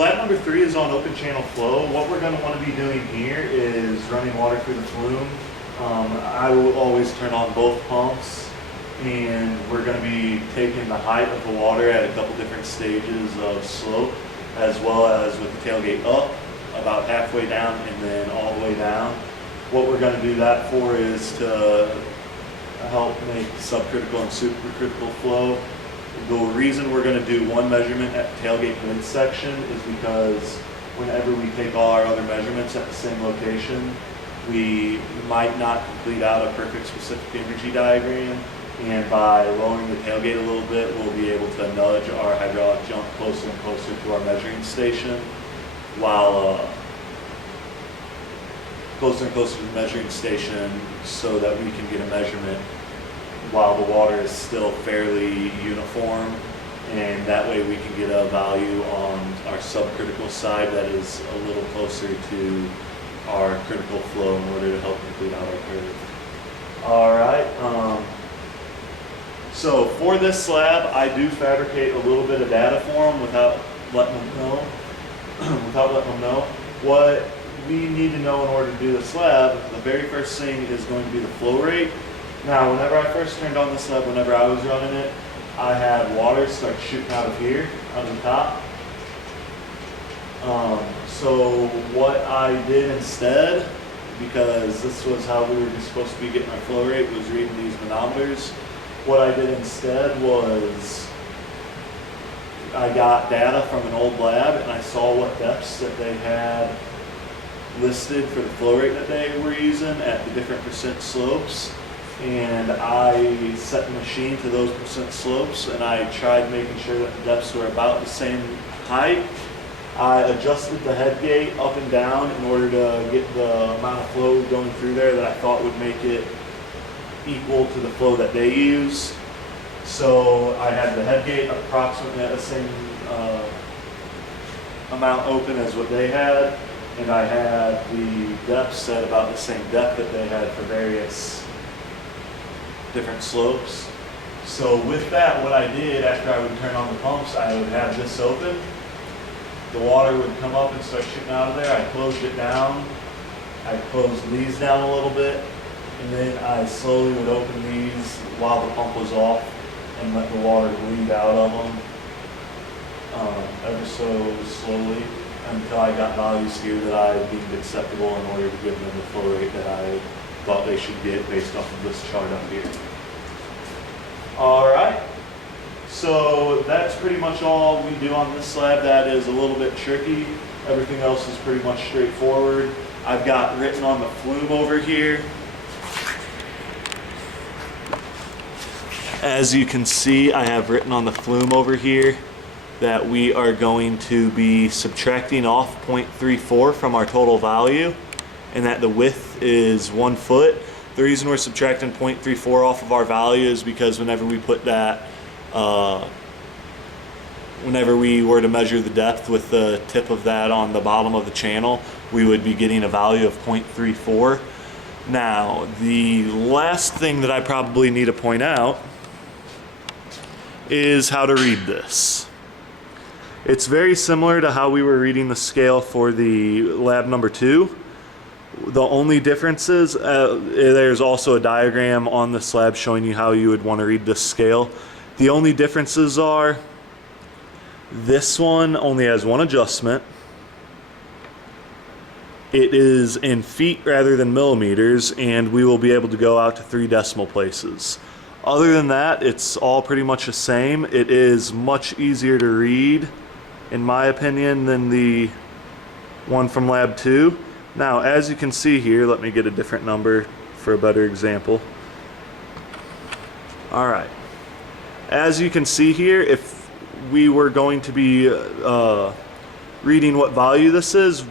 lab number 3 is on open channel flow. What we're going to want to be doing here is running water through the flume. I will always turn on both pumps, and we're going to be taking the height of the water at a couple different stages of slope, as well as with the tailgate up, about halfway down, and then all the way down. What we're going to do that for is to help make subcritical and supercritical flow. The reason we're going to do one measurement at the tailgate midsection is because whenever we take all our other measurements at the same location, we might not complete out a perfect specific energy diagram, and by lowering the tailgate a little bit, we'll be able to nudge our hydraulic jump closer and closer to our measuring station, while closer and closer to the measuring station, so that we can get a measurement while the water is still fairly uniform, and that way we can get a value on our subcritical side that is a little closer to our critical flow in order to help complete out our curve. Alright, so for this slab, I do fabricate a little bit of data for them without letting them know. What we need to know in order to do the slab, the very first thing is going to be the flow rate. Now, whenever I first turned on the slab, whenever I was running it, I had water start shooting out of here, out of the top. So what I did instead, because this was how we were supposed to be getting our flow rate, was reading these manometers. What I did instead was I got data from an old lab, and I saw what depths that they had listed for the flow rate that they were using at the different percent slopes. And I set the machine to those percent slopes, and I tried making sure that the depths were about the same height. I adjusted the head gate up and down in order to get the amount of flow going through there that I thought would make it equal to the flow that they use. So I had the head gate approximately at the same amount open as what they had, and I had the depth set about the same depth that they had for various different slopes. So with that, what I did after I would turn on the pumps, I would have this open. The water would come up and start shooting out of there. I closed it down. I closed these down a little bit, and then I slowly would open these while the pump was off and let the water bleed out of them ever so slowly until I got values here that I deemed acceptable in order to give them the flow rate that I thought they should get based off of this chart up here. Alright, so that's pretty much all we do on this slab. That is a little bit tricky. Everything else is pretty much straightforward. I've got written on the flume over here. As you can see, I have written on the flume over here that we are going to be subtracting off 0.34 from our total value, and that the width is 1 foot. The reason we're subtracting 0.34 off of our value is because whenever we put that, whenever we were to measure the depth with the tip of that on the bottom of the channel, we would be getting a value of 0.34. Now, the last thing that I probably need to point out is how to read this. It's very similar to how we were reading the scale for the lab number 2. The only difference is there's also a diagram on the slab showing you how you would want to read this scale. The only differences are this one only has one adjustment. It is in feet rather than millimeters, and we will be able to go out to 3 decimal places. Other than that, it's all pretty much the same. It is much easier to read, in my opinion, than the one from lab 2. Now, as you can see here, let me get a different number for a better example. Alright, as you can see here, if we were going to be reading what value this is,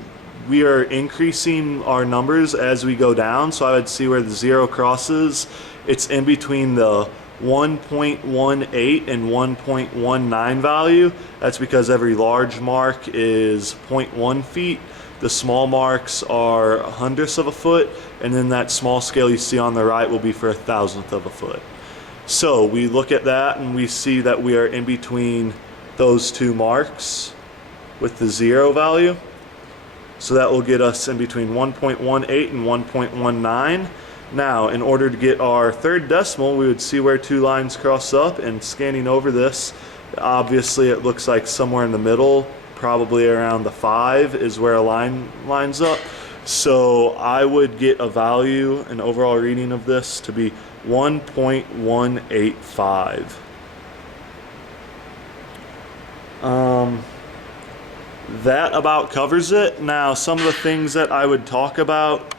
we are increasing our numbers as we go down. So I would see where the 0 crosses, it's in between the 1.18 and 1.19 value. That's because every large mark is 0.1 feet. The small marks are 100ths of a foot, and then that small scale you see on the right will be for 1,000th of a foot. So we look at that and we see that we are in between those two marks. with the 0 value. So that will get us in between 1.18 and 1.19. Now, in order to get our third decimal, we would see where two lines cross up, and scanning over this, obviously it looks like somewhere in the middle, probably around the 5 is where a line lines up. So I would get a value, an overall reading of this to be 1.185. That about covers it. Now, some of the things that I would talk about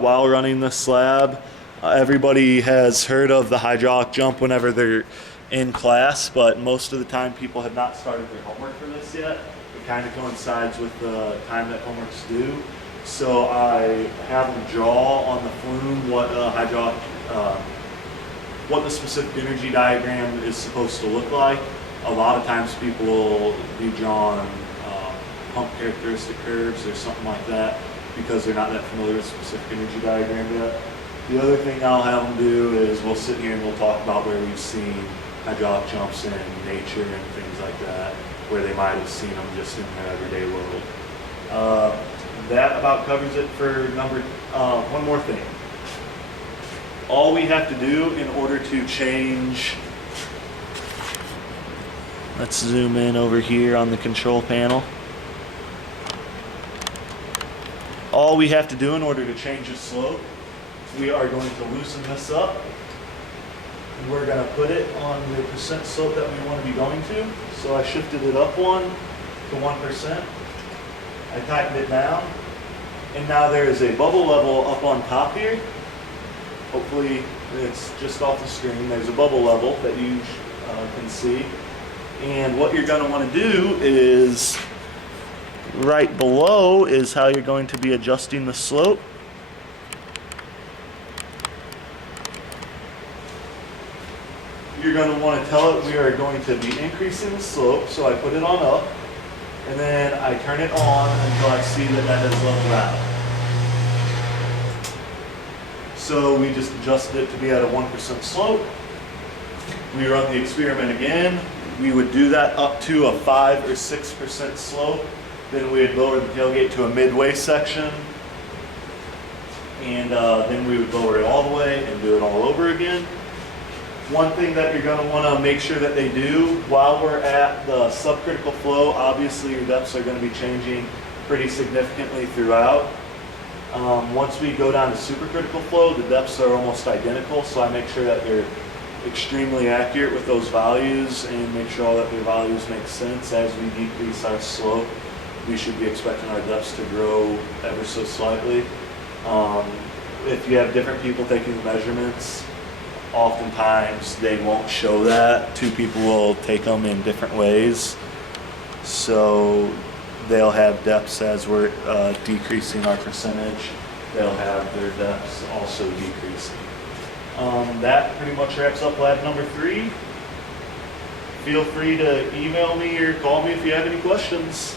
while running this slab, everybody has heard of the hydraulic jump whenever they're in class, but most of the time people have not started their homework for this yet. It kind of coincides with the time that homework's due. So I have them draw on the flume what the specific energy diagram is supposed to look like. A lot of times people will be drawing pump characteristic curves or something like that because they're not that familiar with specific energy diagram yet. The other thing I'll have them do is we'll sit here and we'll talk about where we've seen hydraulic jumps in nature and things like that, where they might have seen them just in their everyday world. That about covers it for one more thing. All we have to do in order to change, let's zoom in over here on the control panel. All we have to do in order to change the slope, we are going to loosen this up. And we're going to put it on the percent slope that we want to be going to. So I shifted it up 1 to 1%. I tightened it down. And now there is a bubble level up on top here. Hopefully it's just off the screen. There's a bubble level that you can see. And what you're going to want to do is, right below is how you're going to be adjusting the slope. You're going to want to tell it we are going to be increasing the slope, so I put it on up, and then I turn it on until I see that that has leveled out. So we just adjusted it to be at a 1% slope. We run the experiment again. We would do that up to a 5 or 6% slope. Then we would lower the tailgate to a midway section. And then we would lower it all the way and do it all over again. One thing that you're going to want to make sure that they do while we're at the subcritical flow, obviously your depths are going to be changing pretty significantly throughout. Once we go down to supercritical flow, the depths are almost identical, so I make sure that they're extremely accurate with those values and make sure all that their values make sense. As we decrease our slope, we should be expecting our depths to grow ever so slightly. If you have different people taking the measurements, oftentimes they won't show that. Two people will take them in different ways. So they'll have depths as we're decreasing our percentage. They'll have their depths also decreasing. That pretty much wraps up lab number 3. Feel free to email me or call me if you have any questions.